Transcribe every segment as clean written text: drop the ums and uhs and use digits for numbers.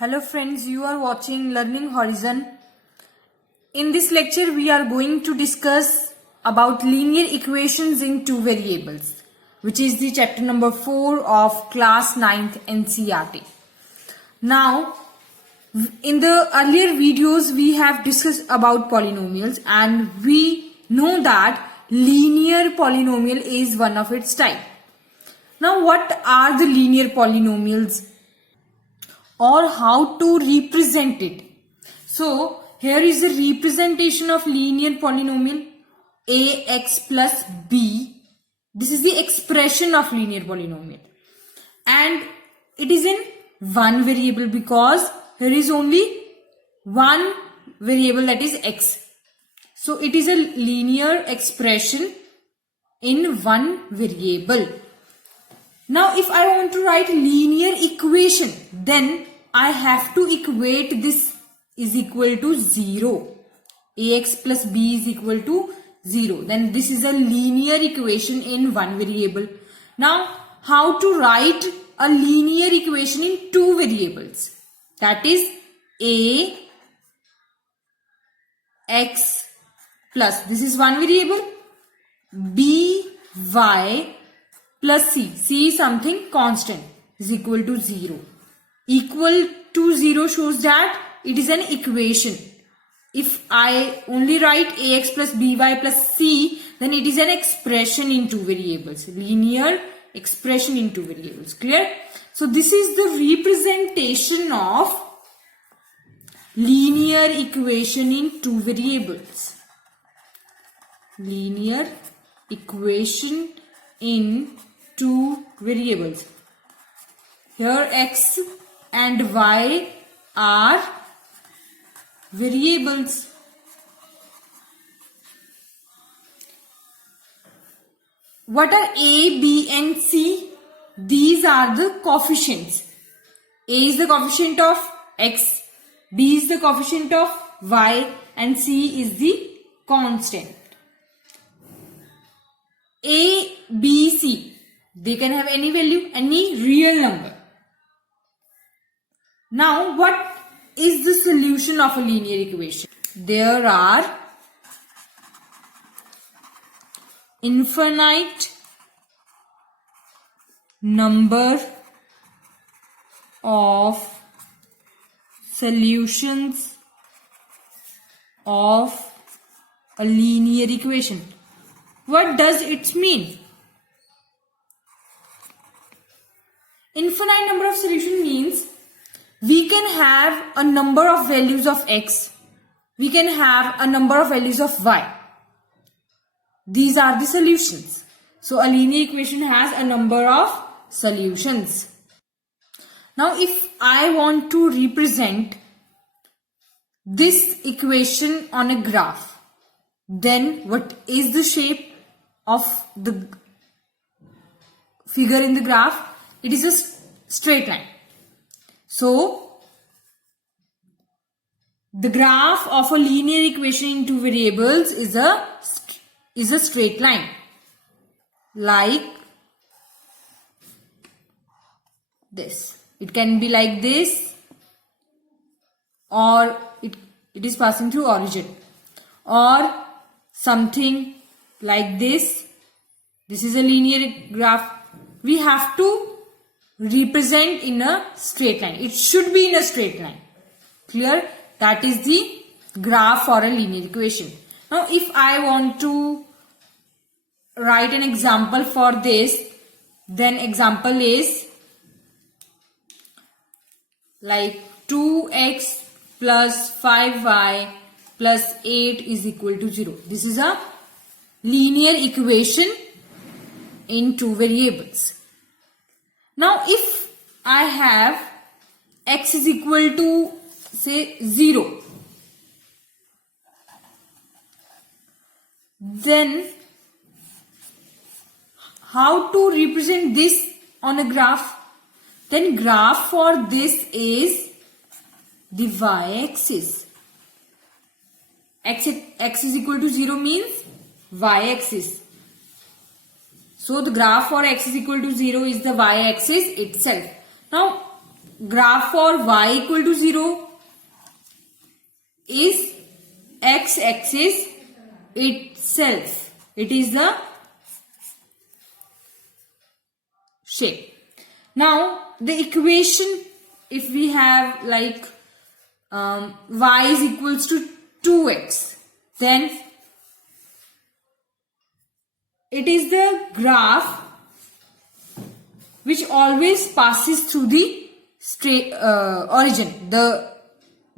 Hello friends, you are watching Learning Horizon. In this lecture, we are going to discuss about linear equations in two variables, which is the chapter number 4 of class 9th NCERT. Now, in the earlier videos, we have discussed about polynomials and we know that linear polynomial is one of its type. Now, what are the linear polynomials? Or how to represent it. So here is a representation of linear polynomial ax plus b. This is the expression of linear polynomial and it is in one variable because here is only one variable, that is x. So it is a linear expression in one variable. Now if I want to write linear equation, then I have to equate this is equal to 0. Ax plus b is equal to 0. Then this is a linear equation in one variable. Now how to write a linear equation in two variables? That is a x plus, this is one variable, b y plus c is something constant, is equal to 0. Equal to 0 shows that it is an equation. If I only write ax plus by plus c, then it is an expression in two variables. Linear expression in two variables. Clear? So this is the representation of linear equation in two variables. Linear equation in two variables. Here x and y are variables. What are a, b and c? These are the coefficients. A is the coefficient of x, b is the coefficient of y and c is the constant. A, b, c, they can have any value, any real number. Now, what is the solution of a linear equation? There are infinite number of solutions of a linear equation. What does it mean? Infinite number of solution means we can have a number of values of x. We can have a number of values of y. These are the solutions. So a linear equation has a number of solutions. Now if I want to represent this equation on a graph, then what is the shape of the figure in the graph? It is a straight line. So, the graph of a linear equation in two variables is a straight line. Like this. It can be like this, or it is passing through origin, or something like this. This is a linear graph. We have to represent in a straight line. It should be in a straight line. Clear? That is the graph for a linear equation. Now if I want to write an example for this, then example is like 2x plus 5y plus 8 is equal to 0. This is a linear equation in two variables. Now if I have x is equal to say 0, then how to represent this on a graph? Then graph for this is the y-axis. X is equal to 0 means y-axis. So the graph for x is equal to 0 is the y-axis itself. Now graph for y equal to 0 is x-axis itself. It is the shape. Now the equation, if we have like y is equals to 2x, then it is the graph which always passes through the straight origin. The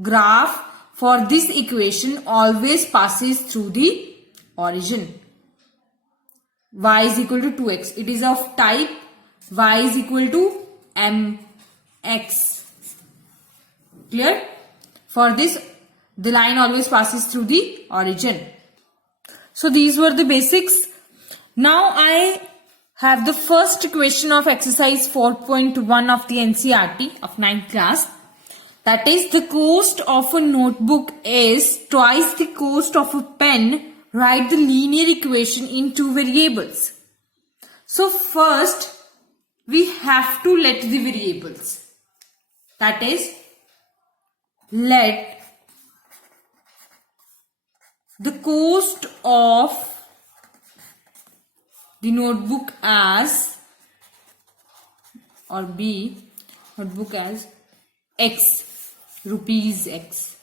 graph for this equation always passes through the origin. Y is equal to 2x. It is of type y is equal to mx. Clear? For this, the line always passes through the origin. So these were the basics. Now I have the first equation of exercise 4.1 of the NCERT of 9th class. That is, the cost of a notebook is twice the cost of a pen. Write the linear equation in two variables. So first we have to let the variables. That is, let the cost of the notebook as, or B, notebook as X, rupees X,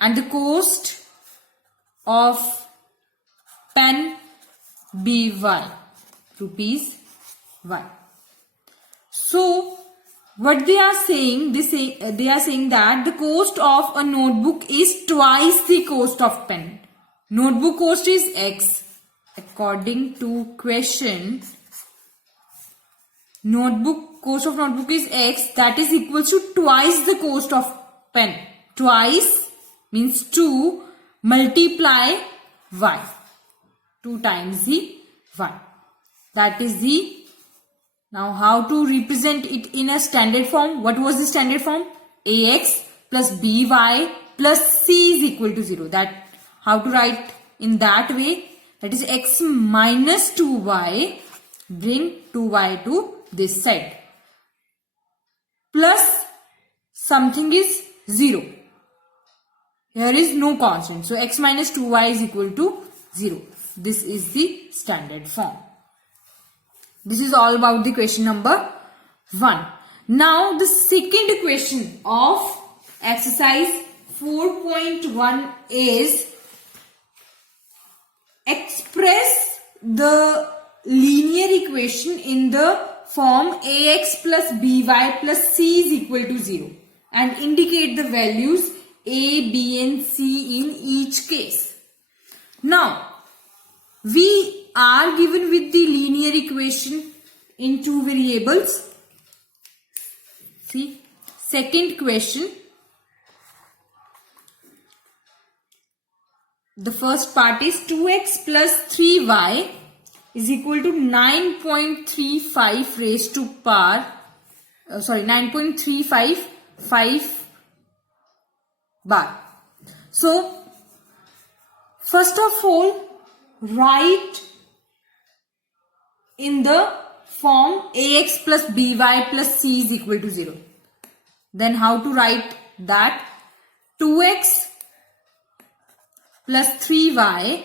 and the cost of pen BY, rupees Y. So what they are saying, they are saying that the cost of a notebook is twice the cost of pen. Notebook cost is X. According to question, cost of notebook is X, that is equal to twice the cost of pen. Twice means 2 multiply Y. 2 times the Y. That is the, now how to represent it in a standard form? What was the standard form? AX plus BY plus C is equal to 0. That, how to write in that way? That is X minus 2Y, bring 2Y to this side, plus something is 0. Here is no constant. So X minus 2Y is equal to 0. This is the standard form. This is all about the question number 1. Now the second equation of exercise 4.1 is express the linear equation in the form AX plus BY plus C is equal to 0 and indicate the values A, B and C in each case. Now we are given with the linear equation in two variables. See, second question. The first part is 2x plus 3y is equal to 9.35 raised to power, 9.355 bar. So, first of all, write in the form ax plus by plus c is equal to 0. Then how to write that? 2x plus 3y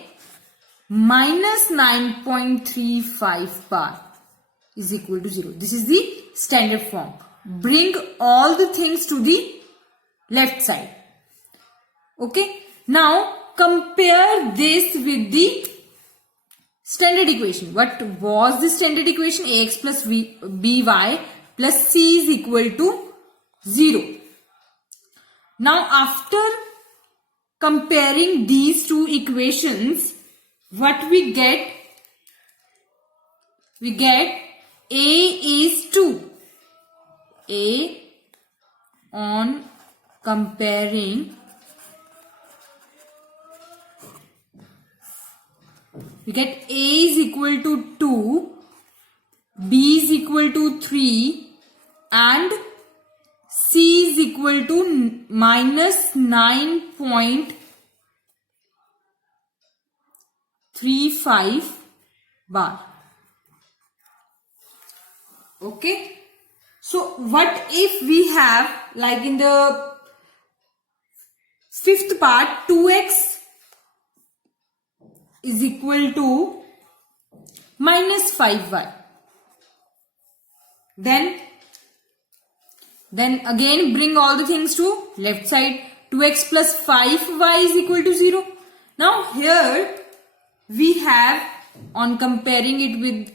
minus 9.35 bar is equal to 0. This is the standard form. Bring all the things to the left side. Okay. Now compare this with the standard equation. What was the standard equation? Ax plus by plus c is equal to 0. Now after comparing these two equations, what we get? We get A is 2. A on comparing, we get A is equal to 2, B is equal to 3 and C is equal to minus 9.35 bar. Okay. So what if we have, like in the fifth part, 2x is equal to minus 5y. Then again bring all the things to left side. 2x plus 5y is equal to 0. Now here we have, on comparing it with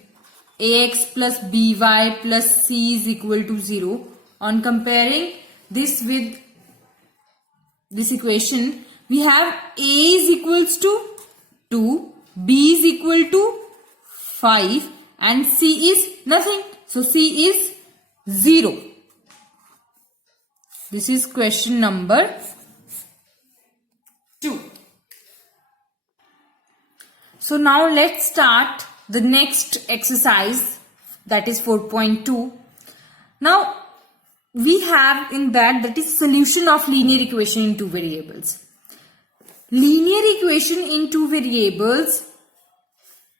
ax plus by plus c is equal to 0. On comparing this with this equation, we have a is equals to 2, b is equal to 5 and c is nothing. So c is 0. This is question number 2. So now let's start the next exercise, that is 4.2. Now we have in that is solution of linear equation in two variables. Linear equation in two variables,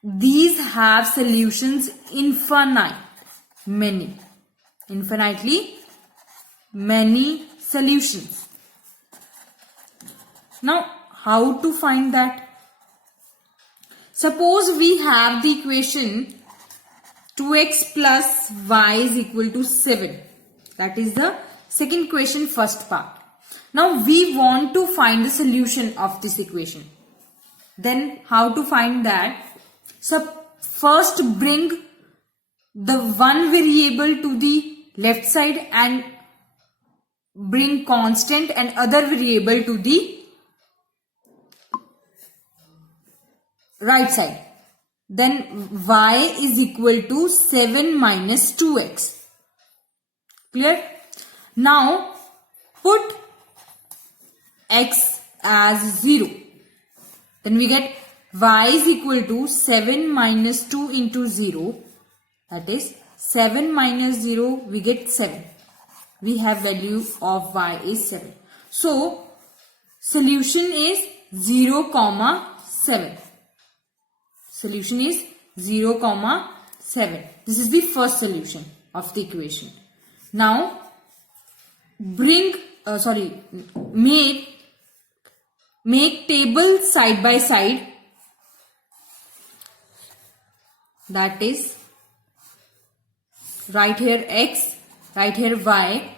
these have solutions infinitely many solutions. Now how to find that? Suppose we have the equation 2x plus y is equal to 7. That is the second question, first part. Now we want to find the solution of this equation. Then how to find that? So first bring the one variable to the left side and bring constant and other variable to the right side. Then y is equal to 7 minus 2x. Clear? Now put x as 0. Then we get y is equal to 7 minus 2 into 0. That is 7 minus 0, we get 7. We have value of y is 7. So solution is 0, 7. Solution is 0, 7. This is the first solution of the equation. Now make table side by side. That is, right here x, right here y.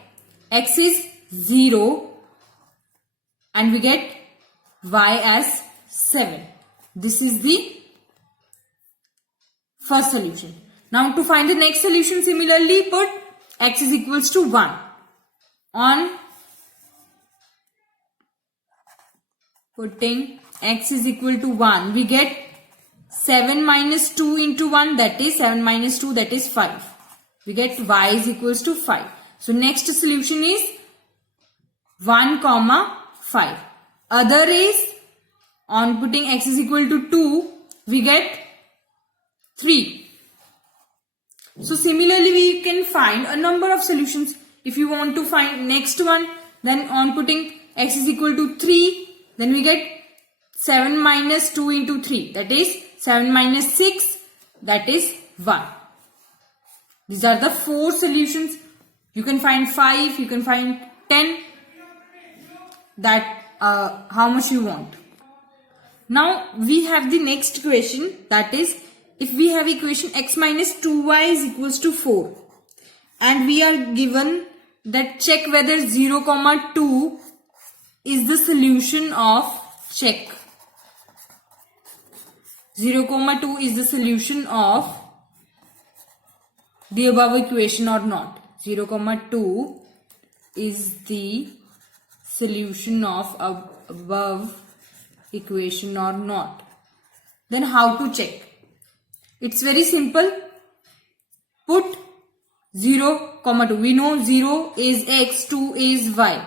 X is 0 and we get y as 7. This is the first solution. Now to find the next solution, similarly put x is equals to 1. On putting x is equal to 1, we get 7 minus 2 into 1, that is 7 minus 2, that is 5. We get y is equals to 5. So next solution is 1, 5. Other is, on putting x is equal to 2, we get 3. So similarly we can find a number of solutions. If you want to find next one, then on putting x is equal to 3, then we get 7 minus 2 into 3, that is 7 minus 6, that is 1. These are the 4 solutions. You can find 5, you can find 10, that how much you want. Now we have the next question, that is, if we have equation x minus 2y is equals to 4 and we are given that check whether 0, 2 is the solution of 0, 2 is the solution of the above equation or not. 0, 2 is the solution of above equation or not. Then how to check? It's very simple. Put 0, 2. We know 0 is x, 2 is y.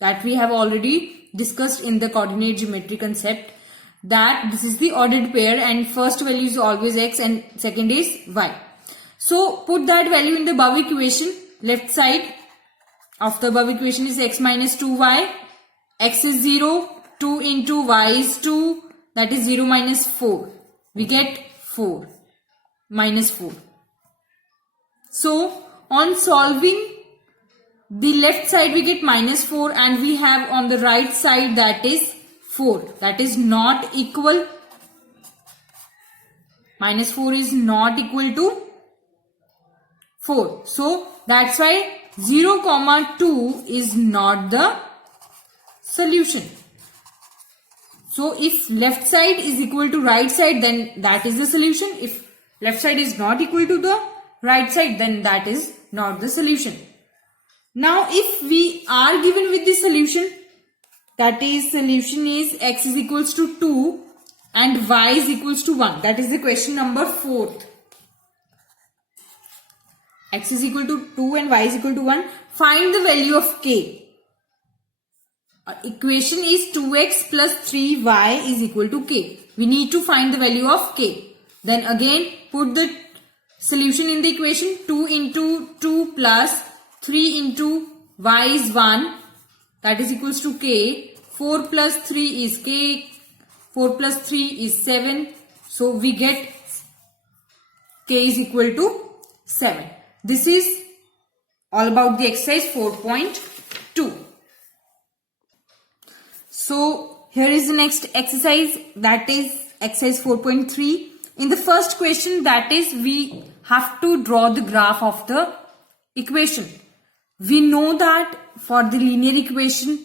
That we have already discussed in the coordinate geometry concept, that this is the ordered pair and first value is always x and second is y. So put that value in the above equation. Left side of the above equation is x minus 2y. X is 0, 2 into y is 2, that is 0 minus 4. We get 4 minus 4. So On solving the left side we get -4 and we have on the right side that is 4. That is not equal. -4 is not equal to 4. So that's why 0, 2 is not the solution. So if left side is equal to right side, then that is the solution. If left side is not equal to the right side, then that is not the solution. Now if we are given with the solution, that is solution is x is equals to 2 and y is equals to 1. That is the question number 4. X is equal to 2 and y is equal to 1. Find the value of k. Our equation is 2x plus 3y is equal to k. We need to find the value of k. Then again put the solution in the equation. 2 into 2 plus 3 into y is 1. That is equals to k. 4 plus 3 is k. 4 plus 3 is 7. So we get k is equal to 7. This is all about the exercise 4.2. So here is the next exercise, that is exercise 4.3. In the first question, that is we have to draw the graph of the equation. We know that for the linear equation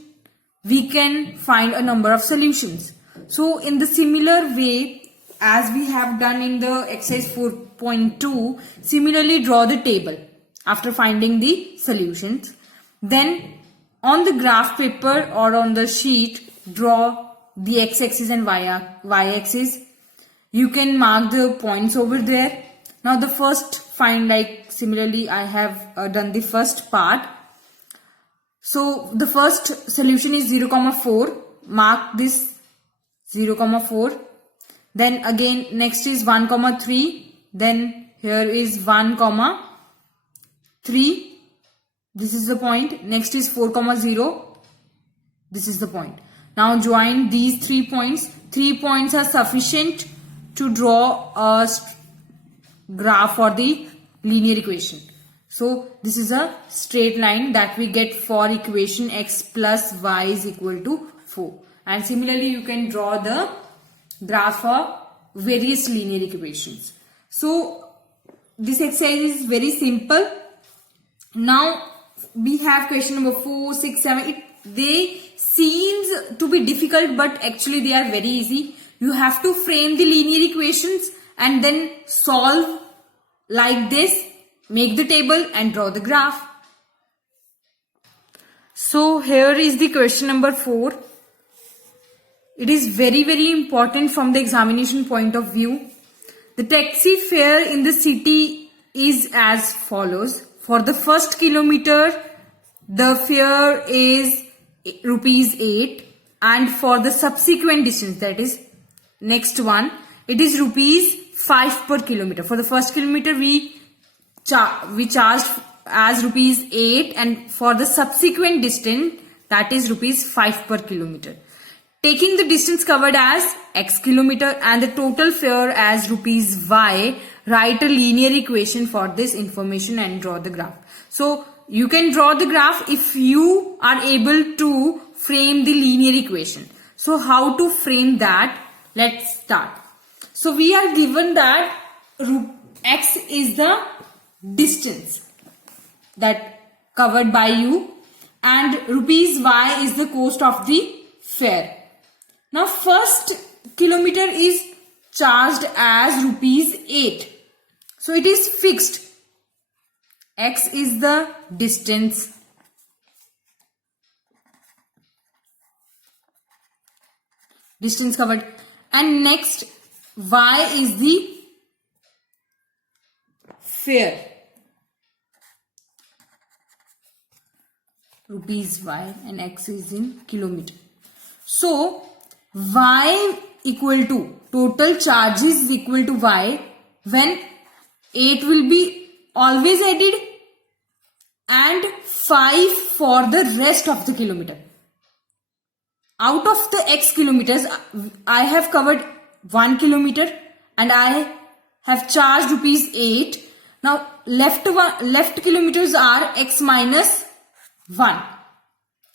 we can find a number of solutions. So in the similar way as we have done in the exercise 4.2, similarly draw the table after finding the solutions. Then on the graph paper or on the sheet, draw the x-axis and y-axis. You can mark the points over there. Now the first find, like similarly I have done the first part. So the first solution is 0, 4. Mark this 0, 4. Then again next is 1, 3. Then here is 1, 3. This is the point. Next is 4, 0. This is the point. Now join these 3 points. 3 points are sufficient to draw a graph for the linear equation. So this is a straight line that we get for equation x plus y is equal to 4. And similarly you can draw the graph for various linear equations. So this exercise is very simple. Now we have question number 4, 6, 7. They seems to be difficult, but actually they are very easy. You have to frame the linear equations and then solve like this. Make the table and draw the graph. So here is the question number 4. It is very, very important from the examination point of view. The taxi fare in the city is as follows. For the first kilometer, the fare is rupees 8, and for the subsequent distance, that is next one, it is rupees 5 per kilometer. For the first kilometer we charged as rupees 8, and for the subsequent distance, that is rupees 5 per kilometer. Taking the distance covered as x kilometer and the total fare as rupees y, write a linear equation for this information and draw the graph. So you can draw the graph if you are able to frame the linear equation. So how to frame that? Let's start. So we are given that x is the distance that covered by you and rupees y is the cost of the fare. Now first kilometer is charged as rupees 8. So it is fixed. X is the distance. Distance covered. And next y is the fare. Rupees y and x is in kilometer. So y equal to total charges is equal to y when 8 will be always added and 5 for the rest of the kilometer. Out of the x kilometers, I have covered 1 kilometer and I have charged rupees 8. Now left kilometers are x minus 1.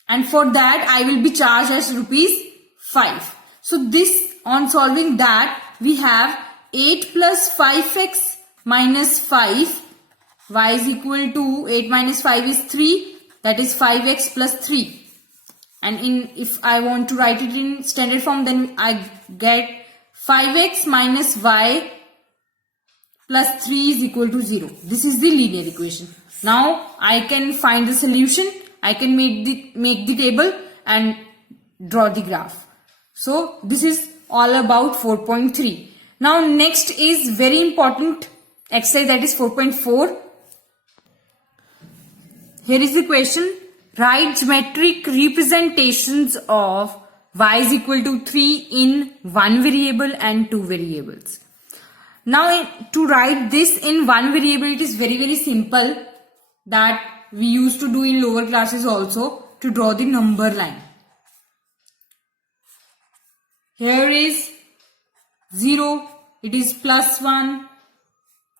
And for that I will be charged as rupees 5. So this, on solving that, we have 8 plus 5x minus 5. Y is equal to 8 minus 5 is 3. That is 5x plus 3. And if I want to write it in standard form, then I get 5x minus y plus 3 is equal to 0. This is the linear equation. Now I can find the solution. I can make the table and draw the graph. So this is all about 4.3. Now next is very important exercise, that is 4.4. Here is the question. Write geometric representations of y is equal to 3 in one variable and two variables. Now to write this in one variable, it is very simple, that we used to do in lower classes also, to draw the number line. Here is 0, it is plus 1,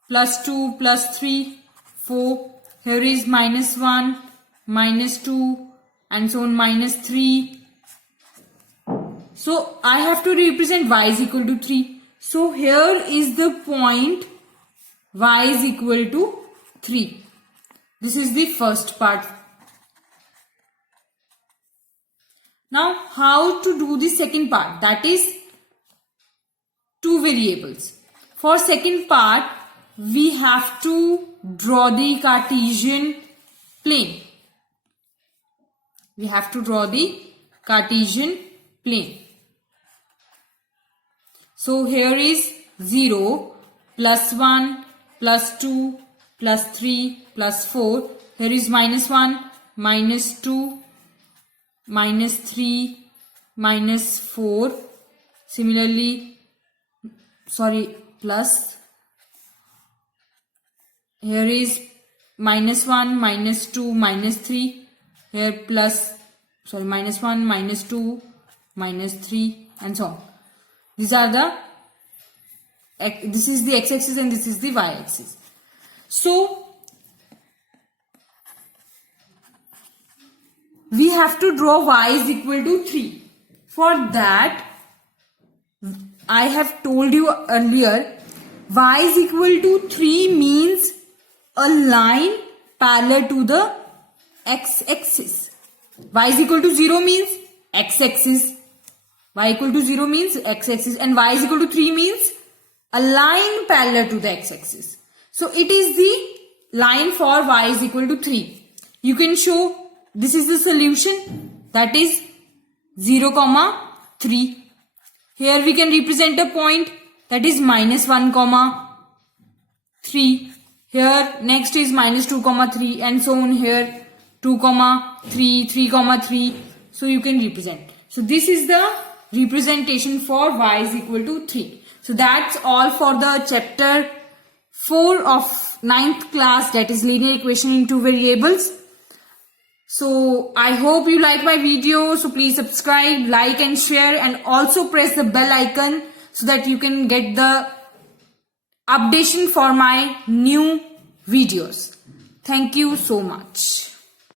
plus 2, plus 3, 4. Here is minus 1, minus 2, and so on, minus 3. So I have to represent y is equal to 3. So here is the point y is equal to 3. This is the first part. Now how to do the second part, that is two variables. For second part, we have to draw the Cartesian plane. We have to draw the Cartesian plane. So here is 0, plus 1, plus 2, plus 3, plus 4. Here is minus 1, minus 2, minus 3, minus 4. Similarly, plus. Here is minus 1, minus 2, minus 3. Here minus 1, minus 2, minus 3, and so on. This is the x-axis and this is the y-axis. So we have to draw y is equal to 3. For that, I have told you earlier, y is equal to 3 means a line parallel to the x-axis. Y is equal to 0 means x-axis. Y equal to 0 means x-axis, and y is equal to 3 means a line parallel to the x-axis. So it is the line for y is equal to 3. You can show this is the solution, that is 0, 3. Here we can represent a point, that is minus 1, 3. Here next is minus 2, 3, and so on. Here 2, 3, 3, 3. So you can represent. So this is the representation for y is equal to 3. So that's all for the chapter 4 of 9th class, that is linear equation in two variables. So I hope you like my video. So please subscribe, like and share, and also press the bell icon so that you can get the updation for my new videos. Thank you so much.